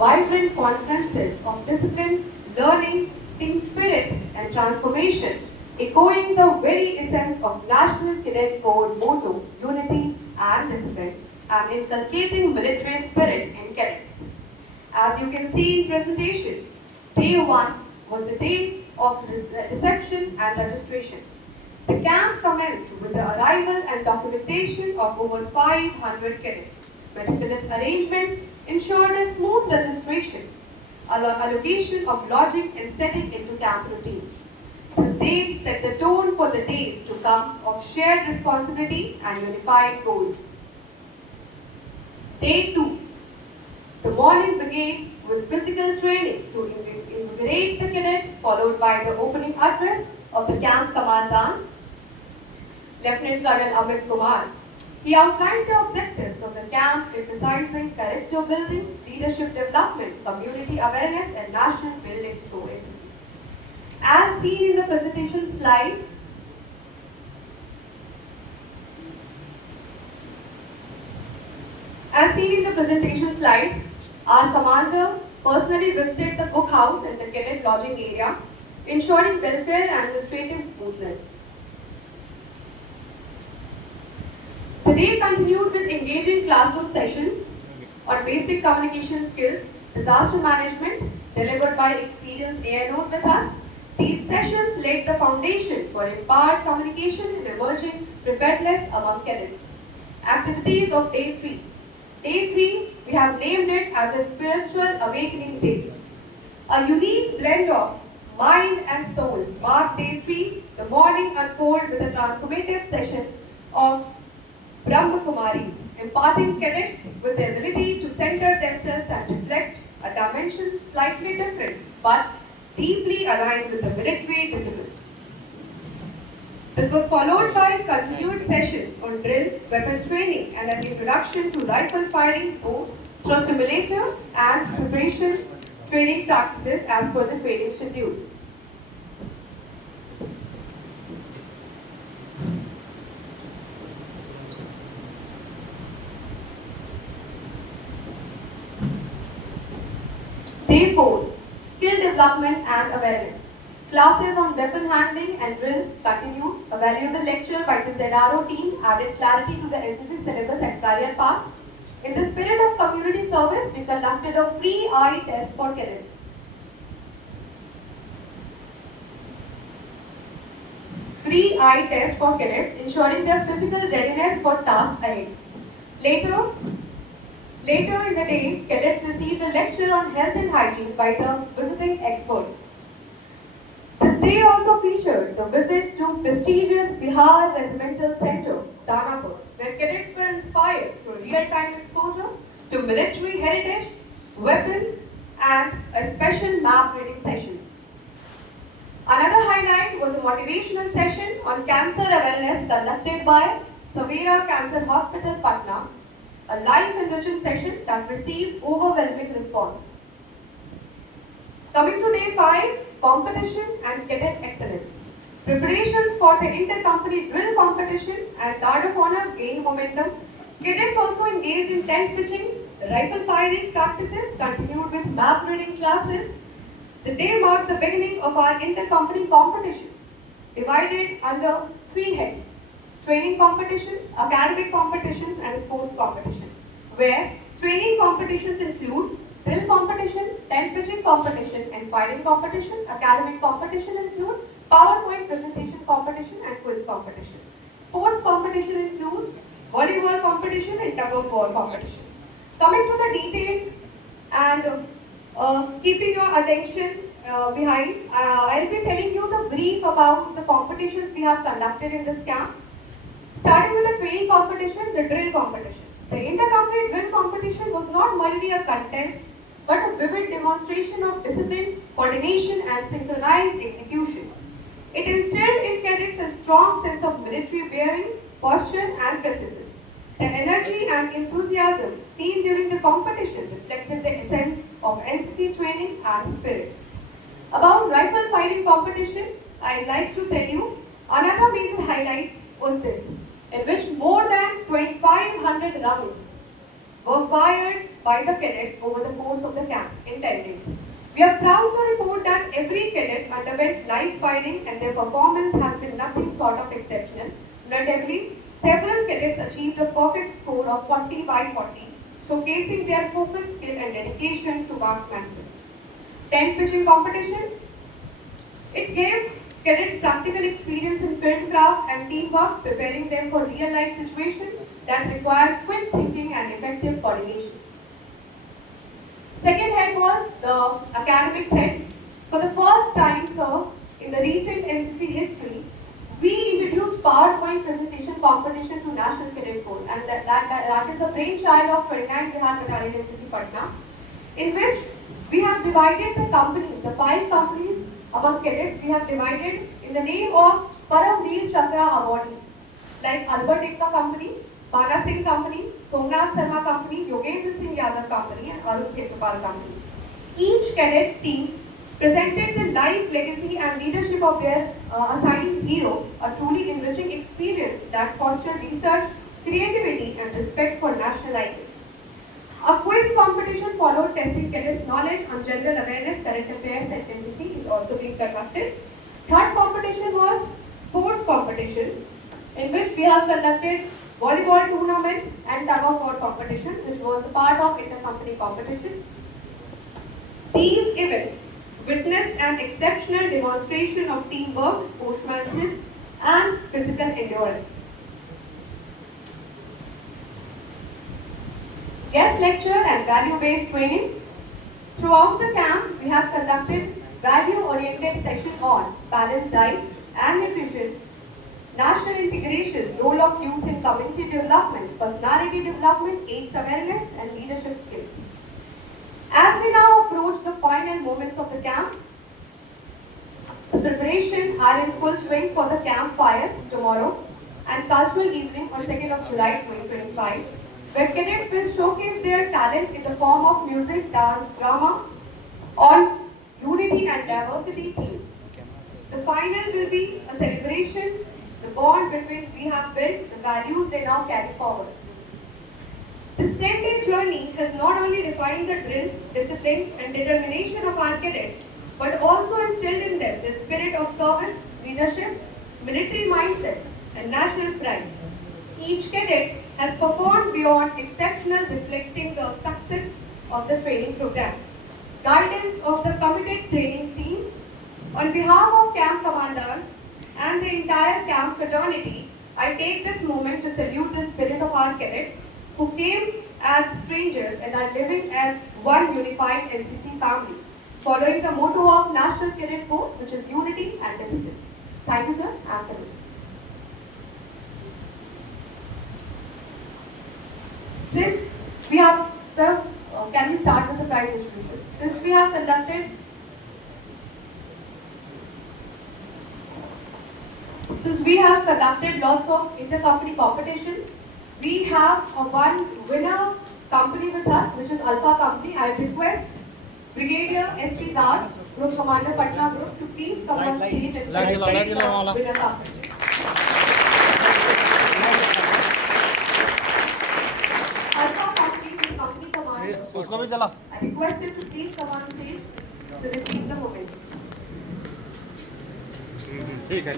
vibrant confluences of discipline, learning, team spirit, and transformation, echoing the very essence of National Cadet Code motto, unity and discipline, and inculcating military spirit in cadets. As you can see in presentation, day 1 was the day of reception and registration. The camp commenced with the arrival and documentation of over 500 cadets. Meticulous arrangements ensured a smooth registration, allocation of lodging and setting into camp routine. This day set the tone for the days to come of shared responsibility and unified goals. Day 2. The morning began with physical training to invigorate the cadets, followed by the opening address of the camp commandant, Lieutenant Colonel Amit Kumar. He outlined the objectives of the camp, emphasizing character building, leadership development, community awareness, and national building through NCC. As seen in the presentation slide, slides, our commander personally visited the cook house and the cadet lodging area, ensuring welfare and administrative smoothness. The day continued with engaging classroom sessions on basic communication skills, disaster management, delivered by experienced ANOs with us. These sessions laid the foundation for empowered communication and emerging preparedness among cadets. Activities of Day 3. Day 3, we have named it as a spiritual awakening day. A unique blend of mind and soul marked Day 3. The morning unfolded with a transformative session of Brahma Kumaris, imparting cadets with the ability to center themselves and reflect a dimension slightly different but deeply aligned with the military discipline. This was followed by continued sessions on drill, weapon training, and an introduction to rifle firing both through simulator and preparation training practices as per the training schedule. Day 4. Skill development and awareness. Classes on weapon handling and drill continued. A valuable lecture by the ZRO team added clarity to the NCC syllabus and career path. In the spirit of community service, we conducted a free eye test for cadets. Free eye test for cadets, ensuring their physical readiness for tasks ahead. Later in the day, cadets received a lecture on health and hygiene by the visiting experts. This day also featured the visit to prestigious Bihar Regimental Center, Danapur, where cadets were inspired through real-time exposure to military heritage, weapons, and a special map reading sessions. Another highlight was a motivational session on cancer awareness conducted by Savera Cancer Hospital, Patna, a life-enriching session that received overwhelming response. Coming to Day 5, competition and cadet excellence. Preparations for the inter-company drill competition and guard of honor gained momentum. Cadets also engaged in tent pitching, rifle firing practices, continued with map reading classes. The day marked the beginning of our inter-company competitions, divided under 3 heads: training competitions, academic competitions, and sports competition, where training competitions include drill competition, tent pitching competition, and firing competition. Academic competition include PowerPoint presentation competition and quiz competition. Sports competition includes volleyball competition and tug of war competition. Coming to the detail and keeping your attention behind, I'll be telling you the brief about the competitions we have conducted in this camp. Starting with the training competition, the drill competition. The inter-company drill competition was not merely a contest, but a vivid demonstration of discipline, coordination, and synchronized execution. It instilled in cadets a strong sense of military bearing, posture, and precision. The energy and enthusiasm seen during the competition reflected the essence of NCC training and spirit. About rifle firing competition, I'd like to tell you another major highlight was this, in which more than 2,500 rounds were fired by the cadets over the course of the camp. We are proud to report that every cadet underwent live firing and their performance has been nothing short of exceptional. Notably, several cadets achieved a perfect score of 40 by 40, showcasing their focus, skill and dedication to marksmanship. Tent pitching competition. It gave cadets practical experience in field craft and teamwork, preparing them for real-life situations that require quick thinking and effective coordination. Second head was the academics head. For the first time, sir, in the recent NCC history, we introduced PowerPoint presentation competition to National Cadet Corps, and that is a brainchild of 29 Bihar Batallion Ncc Patna, in which we have divided the companies, the 5 companies among cadets, we have divided in the name of Paramveer Chakra awardees, like Albert Ekka Company, Bana Singh Company, Somnath Sharma Company, Yogendra Singh Yadav Company and Arun Khetrapal Company. Each cadet team presented the life, legacy and leadership of their assigned hero, a truly enriching experience that fostered research, creativity and respect for national icons. A quiz competition followed, testing cadets' knowledge on general awareness, current affairs and NCC is also being conducted. Third competition was sports competition, in which we have conducted volleyball tournament and tug of war competition, which was the part of inter-company competition. These events witnessed an exceptional demonstration of teamwork, sportsmanship and physical endurance. Guest lecture and value-based training. Throughout the camp, we have conducted value-oriented session on balanced diet and nutrition, national integration, role of youth in community development, personality development, AIDS awareness and leadership skills. As we now approach the final moments of the camp, the preparations are in full swing for the campfire tomorrow and cultural evening on 2nd of July 2025, where cadets will showcase their talent in the form of music, dance, drama on unity and diversity themes. The final will be a celebration, the bond between we have built, the values they now carry forward. This 10-day journey has not only defined the drill, discipline and determination of our cadets, but also instilled in them the spirit of service, leadership, military mindset and national pride. Each cadet has performed beyond exceptional, reflecting the success of the training program. Guidance of the committed training team. On behalf of camp commandants and the entire camp fraternity, I take this moment to salute the spirit of our cadets who came as strangers and are living as one unified NCC family, following the motto of National Cadet Corps, which is unity and discipline. Thank you, sir. I'm finished. Since we have, sir, can we start with the prize distribution? Since we have conducted lots of inter-company competitions, we have one winner company with us, which is Alpha Company. I request Brigadier SP Das, Group Commander Patna Group, to please come on stage and present the winner company. I request you to please come on stage to receive the moment. ठीक है